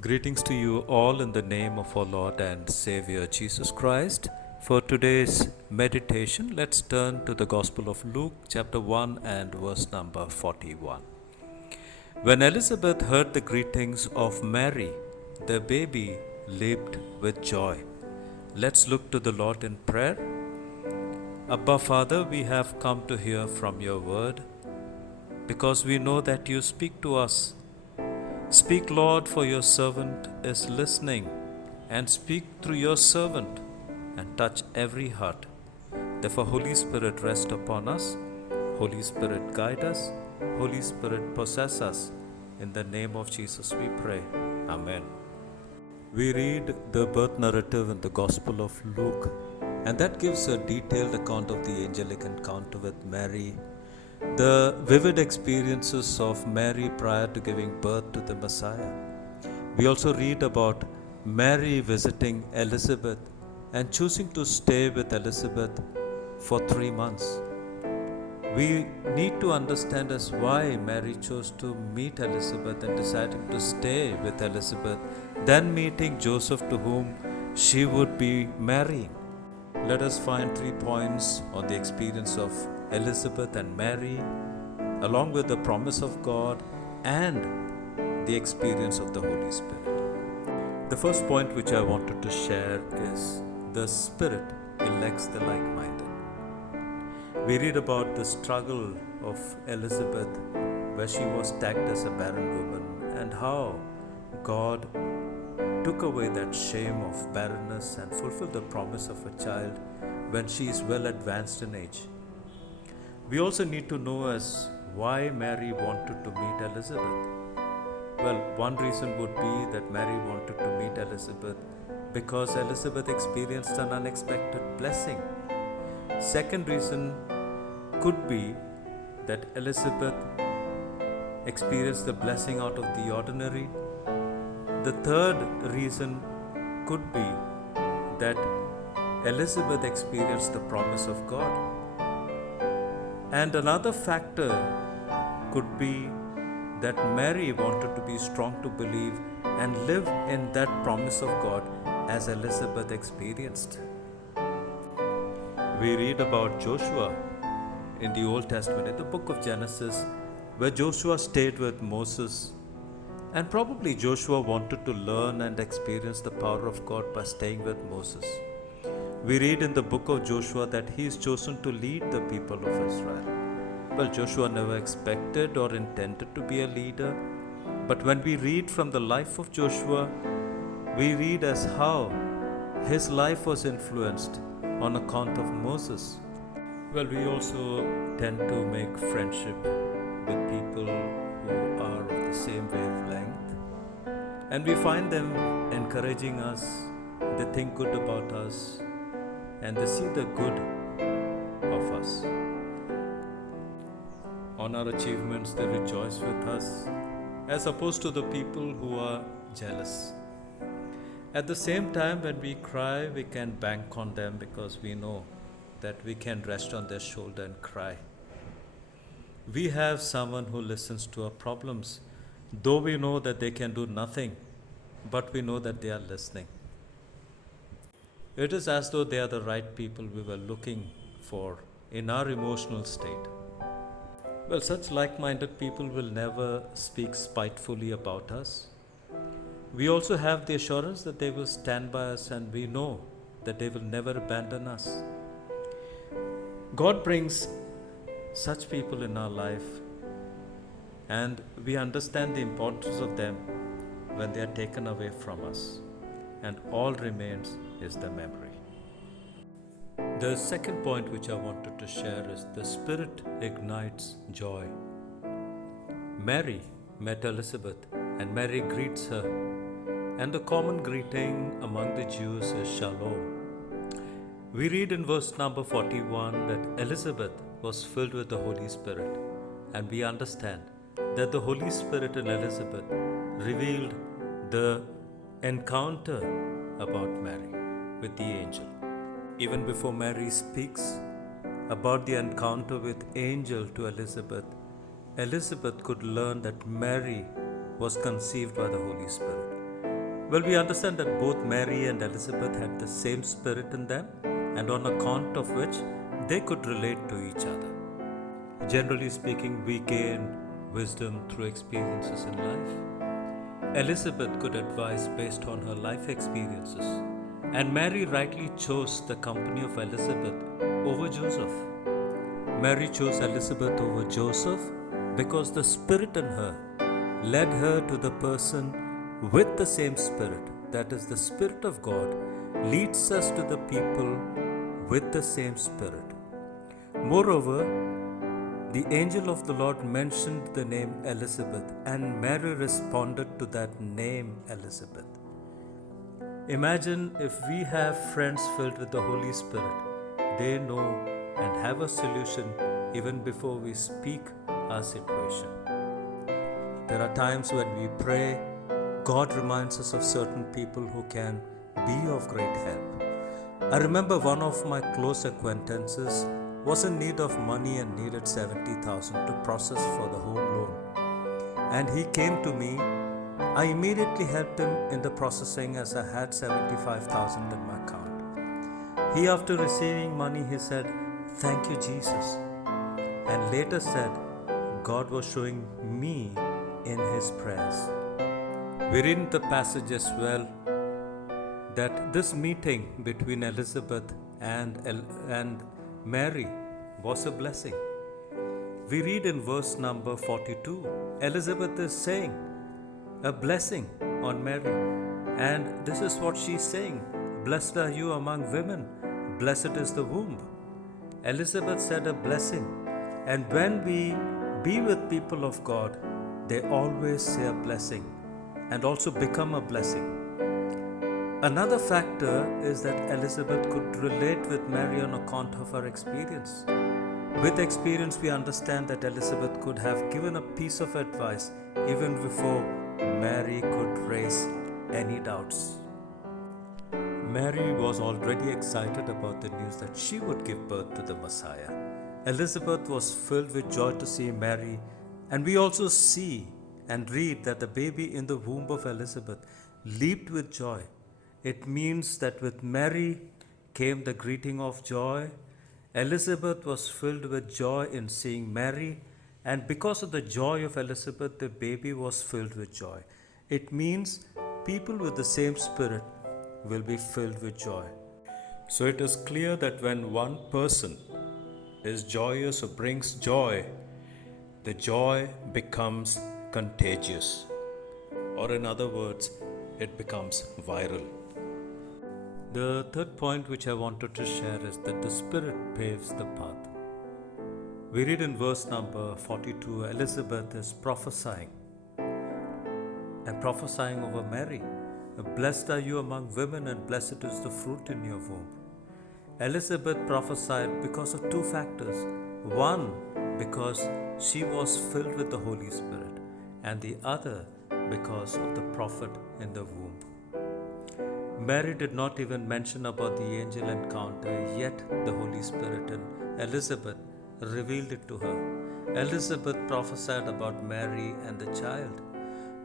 Greetings to you all in the name of our Lord and Savior Jesus Christ. For today's meditation, let's turn to the Gospel of Luke, chapter 1 and verse number 41. When Elizabeth heard the greetings of Mary, the baby leaped with joy. Let's look to the Lord in prayer. Abba, Father, we have come to hear from your word because we know that you speak to us. Speak, Lord, for your servant is listening, and speak through your servant and touch every heart. Therefore, Holy Spirit, rest upon us. Holy Spirit, guide us. Holy Spirit, possess us. In the name of Jesus, we pray. Amen. We read the birth narrative in the Gospel of Luke, and that gives a detailed account of the angelic encounter with Mary, the vivid experiences of Mary prior to giving birth to the Messiah. We also read about Mary visiting Elizabeth and choosing to stay with Elizabeth for 3 months. We need to understand as why Mary chose to meet Elizabeth and deciding to stay with Elizabeth, then meeting Joseph to whom she would be marrying. Let us find 3 points on the experience of Elizabeth and Mary, along with the promise of God and the experience of the Holy Spirit. The first point which I wanted to share is the Spirit elects the like-minded. We read about the struggle of Elizabeth where she was tagged as a barren woman and how God took away that shame of barrenness and fulfilled the promise of a child when she is well advanced in age. We also need to know as why Mary wanted to meet Elizabeth. Well, one reason would be that Mary wanted to meet Elizabeth because Elizabeth experienced an unexpected blessing. Second reason could be that Elizabeth experienced the blessing out of the ordinary. The third reason could be that Elizabeth experienced the promise of God. And another factor could be that Mary wanted to be strong to believe and live in that promise of God as Elizabeth experienced. We read about Joshua in the Old Testament, in the book of Genesis, where Joshua stayed with Moses. And probably Joshua wanted to learn and experience the power of God by staying with Moses. We read in the book of Joshua that he is chosen to lead the people of Israel. Well, Joshua never expected or intended to be a leader, but when we read from the life of Joshua, we read as how his life was influenced on account of Moses. Well, we also tend to make friendship with people who are of the same wavelength, and we find them encouraging us, they think good about us, and they see the good of us. On our achievements, they rejoice with us, as opposed to the people who are jealous. At the same time, when we cry, we can bank on them because we know that we can rest on their shoulder and cry. We have someone who listens to our problems, though we know that they can do nothing, but we know that they are listening. It is as though they are the right people we were looking for in our emotional state. Well, such like-minded people will never speak spitefully about us. We also have the assurance that they will stand by us, and we know that they will never abandon us. God brings such people in our life, and we understand the importance of them when they are taken away from us, and all remains is the memory. The second point which I wanted to share is the Spirit ignites joy. Mary met Elizabeth, and Mary greets her, and the common greeting among the Jews is Shalom. We read in verse number 41 that Elizabeth was filled with the Holy Spirit, and we understand that the Holy Spirit in Elizabeth revealed the encounter about Mary with the angel. Even before Mary speaks about the encounter with angel to Elizabeth, Elizabeth could learn that Mary was conceived by the Holy Spirit. Well, we understand that both Mary and Elizabeth had the same spirit in them, and on account of which they could relate to each other. Generally speaking, we gain wisdom through experiences in life. Elizabeth could advise based on her life experiences, and Mary rightly chose the company of Elizabeth over Joseph. Mary chose Elizabeth over Joseph because the Spirit in her led her to the person with the same Spirit, that is, the Spirit of God, leads us to the people with the same Spirit. Moreover, the angel of the Lord mentioned the name Elizabeth, and Mary responded to that name Elizabeth. Imagine if we have friends filled with the Holy Spirit. They know and have a solution even before we speak our situation. There are times when we pray, God reminds us of certain people who can be of great help. I remember one of my close acquaintances was in need of money and needed 70,000 to process for the home loan. And he came to me. I immediately helped him in the processing as I had 75,000 in my account. He, after receiving money, he said, "Thank you, Jesus." And later said, God was showing me in his prayers. We read in the passage as well that this meeting between Elizabeth and Mary was a blessing. We read in verse number 42, Elizabeth is saying a blessing on Mary. And this is what she's saying: "Blessed are you among women, blessed is the womb." Elizabeth said a blessing. And when we be with people of God, they always say a blessing and also become a blessing. Another factor is that Elizabeth could relate with Mary on account of her experience. With experience, we understand that Elizabeth could have given a piece of advice even before Mary could raise any doubts. Mary was already excited about the news that she would give birth to the Messiah. Elizabeth was filled with joy to see Mary, and we also see and read that the baby in the womb of Elizabeth leaped with joy. It means that with Mary came the greeting of joy. Elizabeth was filled with joy in seeing Mary, and because of the joy of Elizabeth, the baby was filled with joy. It means people with the same spirit will be filled with joy. So it is clear that when one person is joyous or brings joy, the joy becomes contagious. Or in other words, it becomes viral. The third point which I wanted to share is that the Spirit paves the path. We read in verse number 42, Elizabeth is prophesying and prophesying over Mary. "Blessed are you among women, and blessed is the fruit in your womb." Elizabeth prophesied because of two factors. One, because she was filled with the Holy Spirit, and the other, because of the prophet in the womb. Mary did not even mention about the angel encounter, yet the Holy Spirit in Elizabeth revealed it to her. Elizabeth prophesied about Mary and the child.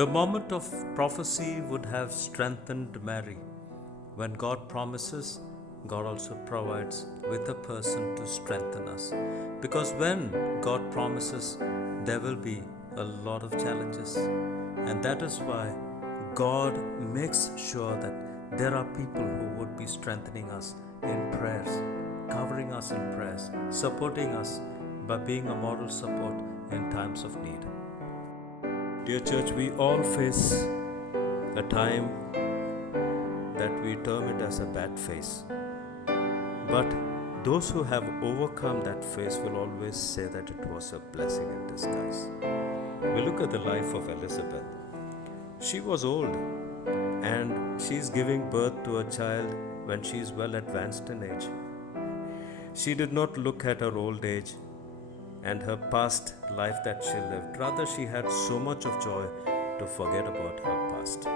The moment of prophecy would have strengthened Mary. When God promises, God also provides with a person to strengthen us. Because when God promises, there will be a lot of challenges. And that is why God makes sure that there are people who would be strengthening us in prayers, covering us in prayers, supporting us by being a moral support in times of need. Dear church, we all face a time that we term it as a bad phase. But those who have overcome that phase will always say that it was a blessing in disguise. We look at the life of Elizabeth. She was old, and she's giving birth to a child when she is well advanced in age. She did not look at her old age and her past life that she lived. Rather, she had so much of joy to forget about her past.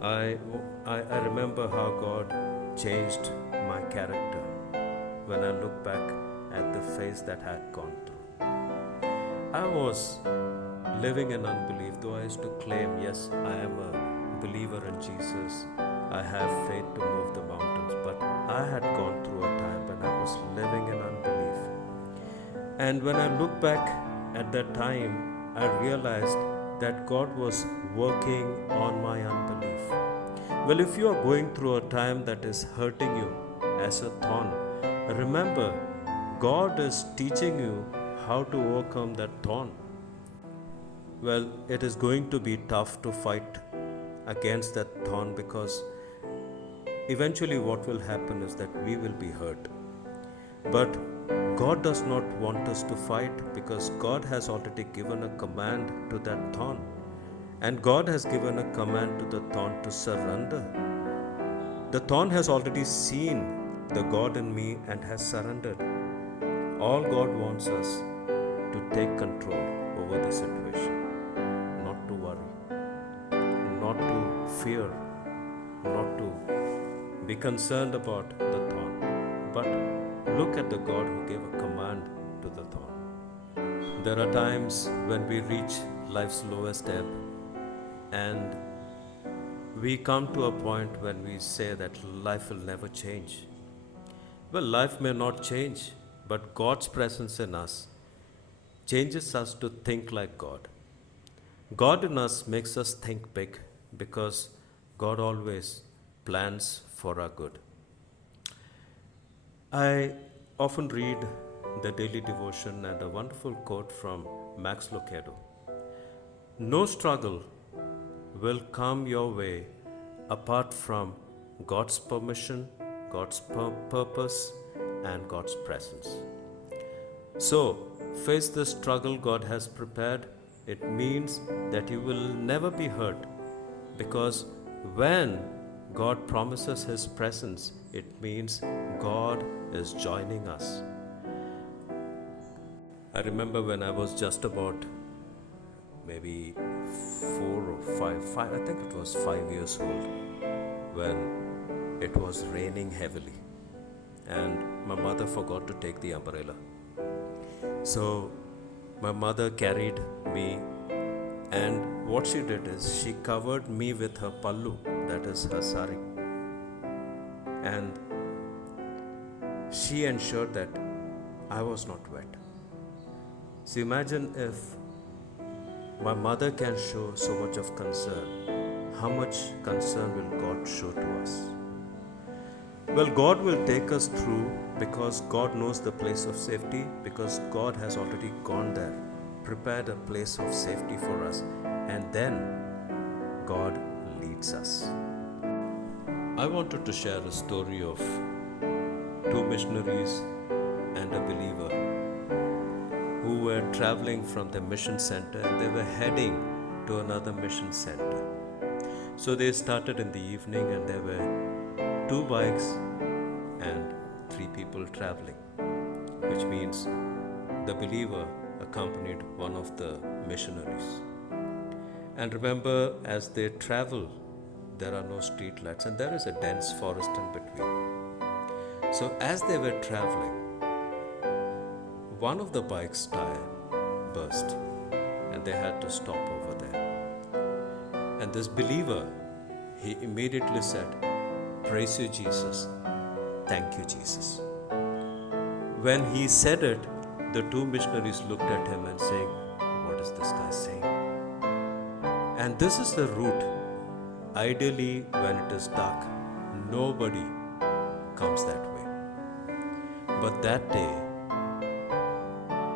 I remember how God changed my character when I look back at the phase that I had gone through. I was living in unbelief, though I used to claim, yes, I am a believer in Jesus, I have faith to move the mountains. But I had gone through a time when I was living in unbelief. And when I look back at that time, I realized that God was working on my unbelief. Well, if you are going through a time that is hurting you as a thorn, remember God is teaching you how to overcome that thorn. Well, it is going to be tough to fight against that thorn because eventually what will happen is that we will be hurt. But God does not want us to fight because God has already given a command to that thorn. And God has given a command to the thorn to surrender. The thorn has already seen the God in me and has surrendered. All God wants us to take control over the situation, not to worry, not to fear, not to be concerned about the thorn, but look at the God who gave a command to the thorn. There are times when we reach life's lowest ebb and we come to a point when we say that life will never change. Well, life may not change, but God's presence in us changes us to think like God. God in us makes us think big because God always plans for our good. I often read the daily devotion and a wonderful quote from Max Lucado. No struggle will come your way apart from God's permission, God's purpose, and God's presence. So, face the struggle God has prepared. It means that you will never be hurt because when God promises His presence, it means God is joining us. I remember when I was just about maybe 5, I think it was 5 years old, when it was raining heavily and my mother forgot to take the umbrella. So my mother carried me, and what she did is she covered me with her pallu, that is her sari, and she ensured that I was not wet. So imagine if my mother can show so much of concern, how much concern will God show to us? Well, God will take us through because God knows the place of safety, because God has already gone there, prepared a place of safety for us, and then God leads us. I wanted to share a story of two missionaries and a believer who were traveling from the mission center and they were heading to another mission center. So they started in the evening and there were 2 bikes and 3 people traveling, which means the believer accompanied one of the missionaries. And remember, as they travel, there are no street lights and there is a dense forest in between. So as they were traveling, one of the bike's tire burst and they had to stop over there. And this believer, he immediately said, "Praise you, Jesus. Thank you, Jesus." When he said it, the 2 missionaries looked at him and saying, "What is this guy saying?" And this is the route. Ideally, when it is dark, nobody comes that way. But that day,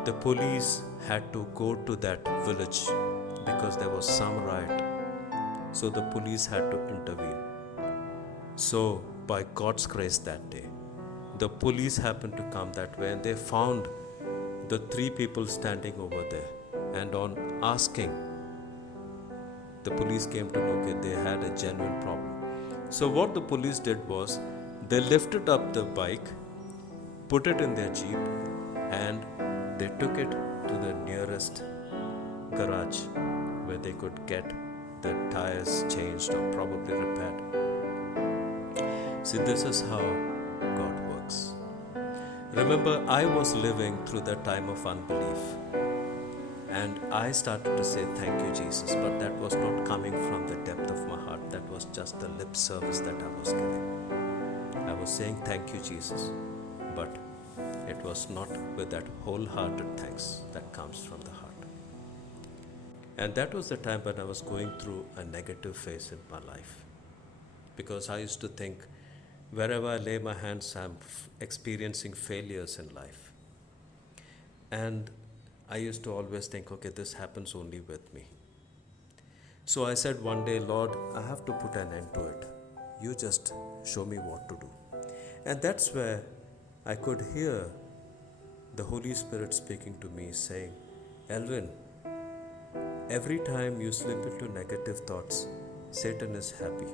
the police had to go to that village because there was some riot. So the police had to intervene. So by God's grace that day, the police happened to come that way and they found the 3 people standing over there. And on asking, the police came to know that they had a genuine problem. So what the police did was, they lifted up the bike, put it in their jeep, and they took it to the nearest garage where they could get the tires changed or probably repaired. See, this is how God works. Remember, I was living through that time of unbelief. And I started to say, "Thank you, Jesus," but that was not coming from the depth of my heart. That just the lip service that I was giving. I was saying thank you, Jesus, but it was not with that wholehearted thanks that comes from the heart. And that was the time when I was going through a negative phase in my life. Because I used to think, wherever I lay my hands, I'm experiencing failures in life. And I used to always think, okay, this happens only with me. So I said one day, Lord, I have to put an end to it. You just show me what to do. And that's where I could hear the Holy Spirit speaking to me saying, Elvin, every time you slip into negative thoughts, Satan is happy.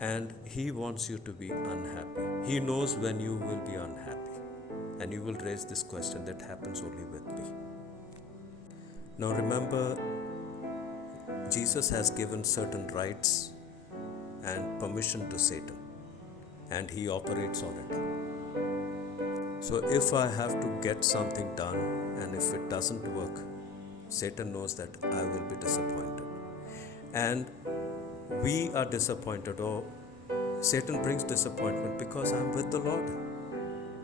And he wants you to be unhappy. He knows when you will be unhappy. And you will raise this question that happens only with me. Now remember, Jesus has given certain rights and permission to Satan, and he operates on it. So if I have to get something done and if it doesn't work, Satan knows that I will be disappointed. And we are disappointed, or Satan brings disappointment because I'm with the Lord.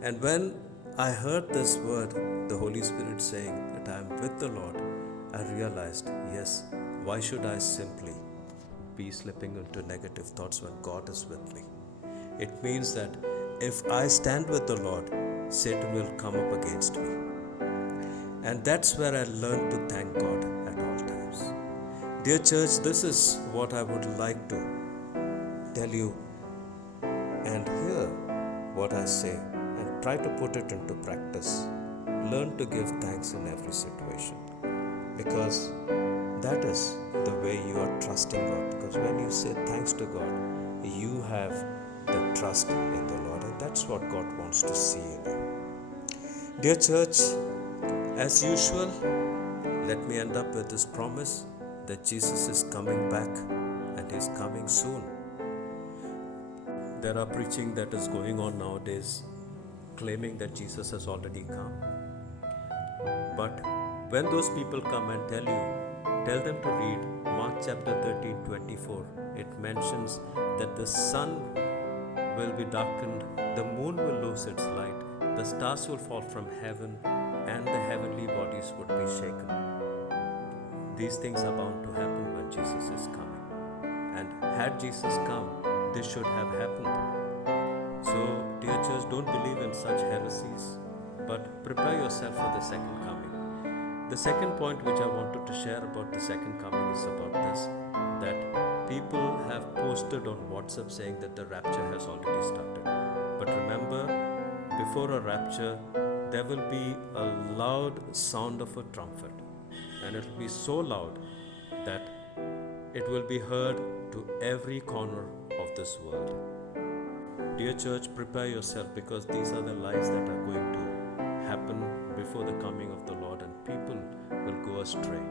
And when I heard this word, the Holy Spirit saying that I'm with the Lord, I realized, yes, why should I simply be slipping into negative thoughts when God is with me? It means that if I stand with the Lord, Satan will come up against me. And that's where I learned to thank God at all times. Dear church, this is what I would like to tell you and hear what I say and try to put it into practice. Learn to give thanks in every situation, because that is the way you are trusting God. Because when you say thanks to God, you have the trust in the Lord, and that's what God wants to see in you. Dear church, as usual, let me end up with this promise that Jesus is coming back and He's coming soon. There are preaching that is going on nowadays claiming that Jesus has already come. But when those people come and tell them to read Mark chapter 13:24. It mentions that the sun will be darkened, the moon will lose its light, the stars will fall from heaven, and the heavenly bodies would be shaken. These things are bound to happen when Jesus is coming. And had Jesus come, this should have happened. So, dear church, don't believe in such heresies, but prepare yourself for the second coming. The second point which I wanted to share about the second coming is about this, that people have posted on WhatsApp saying that the rapture has already started. But remember, before a rapture, there will be a loud sound of a trumpet, and it will be so loud that it will be heard to every corner of this world. Dear church, prepare yourself, because these are the lies that are going to happen before the coming of the Lord, and people will go astray.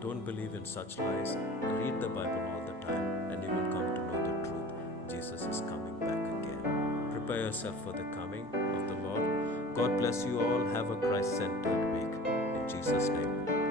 Don't believe in such lies. Read the Bible all the time, and you will come to know the truth. Jesus is coming back again. Prepare yourself for the coming of the Lord. God bless you all. Have a Christ-centered week. In Jesus' name.